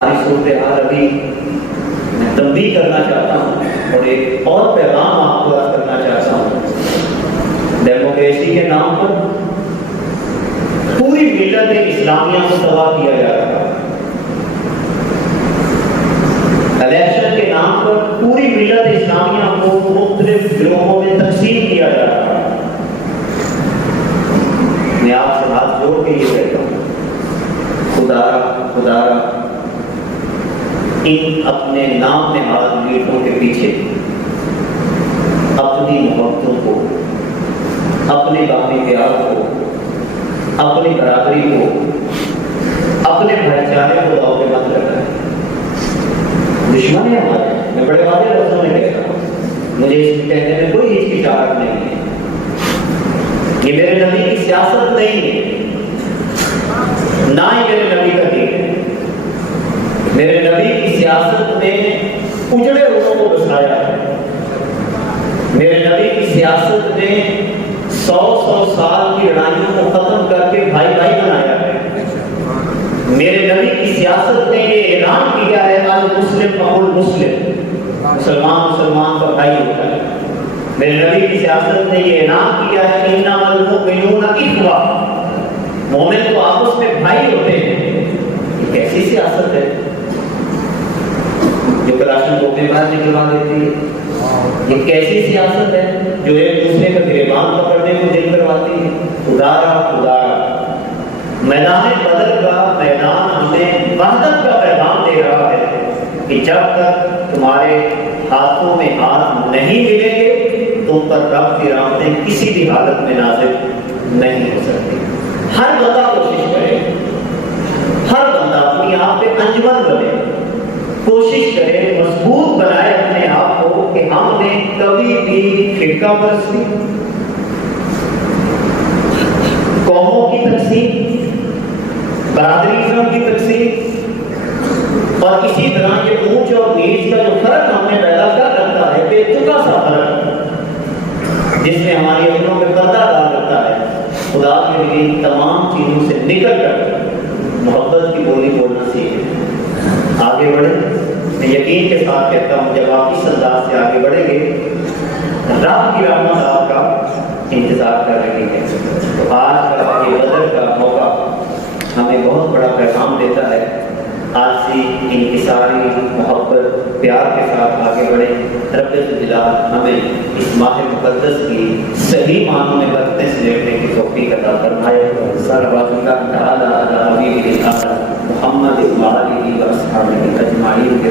صورتحال ابھی میں تنبیہ کرنا چاہتا ہوں اور ایک اور پیغام آپ کو عرض کرنا چاہتا ہوں۔ ڈیموکریسی کے نام پر پوری ملت اسلامیہ کو تباہ کیا جا رہا ہے، الیکشن کے نام پر پوری ملت اسلامیہ کو مختلف گروہوں میں تقسیم کیا جا رہا ہے۔ میں آپ سے ہاتھ جوڑ کے یہ کہتا ہوں، خدا ان اپنے نام نہاد لیڈروں کے پیچھے اپنی محبتوں کو، اپنے باقی پیار کو، اپنی برادری کو، اپنے بھائی چارے کو داؤ پہ مت لگائیں۔ دشمن ہے ہمارے، میں بڑے واضح لفظوں میں کہتا ہوں، مجھے اس کہنے میں کوئی ہچکچاہٹ نہیں ہے۔ یہ میرے نبی کی سیاست نہیں ہے، نہ ہی میرے نبی کا دین ہے۔ میرے نبی کی سیاست نے اجڑے روحوں کو بسایا ہے۔ میرے نبی کی سیاست نے 100 سال کی لڑائیوں کو ختم کر کے بھائی بھائی بنایا ہے۔ میرے نبی کی سیاست نے یہ اعلان کیا ہے المسلم اخو المسلم، مسلمان کا بھائی ہوتا ہے۔ میرے نبی کی سیاست نے یہ اعلان کیا ہے انما المؤمنون اخوہ، مومن تو آپس میں بھائی ہوتے ہیں۔ یہ کیسی سیاست ہے جو کراشن کو اپنے باہر نکلوا دیتی ہے؟ یہ کیسی سیاست ہے جو ایک دوسرے کا گریبان پکڑنے کو دل کرواتی ہے؟ خدا میدان بدر کا میدان ہمیں وحدت کا پیغام دے رہا ہے کہ جب تک تمہارے ہاتھوں میں ہاتھ نہیں ملیں گے تم پر رب کی رحمتیں کسی بھی حالت میں نازل نہیں ہو سکتی۔ ہر بندہ کوشش کرے، ہر بندہ اپنی آپ پہ انجمن بنے، کوشش کرے، مضبوط بنائے اپنے آپ کو کہ ہم نے کبھی بھی فرقہ پرستی، قوموں کی تقسیم، برادریزم کی تقسیم اور اسی طرح یہ اونچ اور نیچ کا جو فرق ہم نے پیدا کر رکھا ہے، بے تکا سا فرق جس میں ہماری عقلوں میں پردہ ڈال رکھا ہے، خدا کے لیے ان تمام چیزوں سے نکل کر محبت کی بولی بولنا سیکھیں، آگے بڑھیں۔ میں یقین کے ساتھ کہتا ہوں جب آپ اس انداز سے آگے بڑھیں گے رب کی رحمت آپ کا انتظار کر رہی ہے۔ تو آج کا یہ بدر کا موقع ہمیں بہت بڑا پیغام دیتا ہے۔ آج سے انکساری، محبت، پیار کے ساتھ آگے بڑھیں۔ رب الجلال ہمیں اس ماہ مقدس کی صحیح معنوں میں برتنے سے لیٹنے کی توفیق عطا فرمائے۔ صلوات اللہ تعالی علی حبیبہ محمد و آلہ و اصحابہ اجمعین۔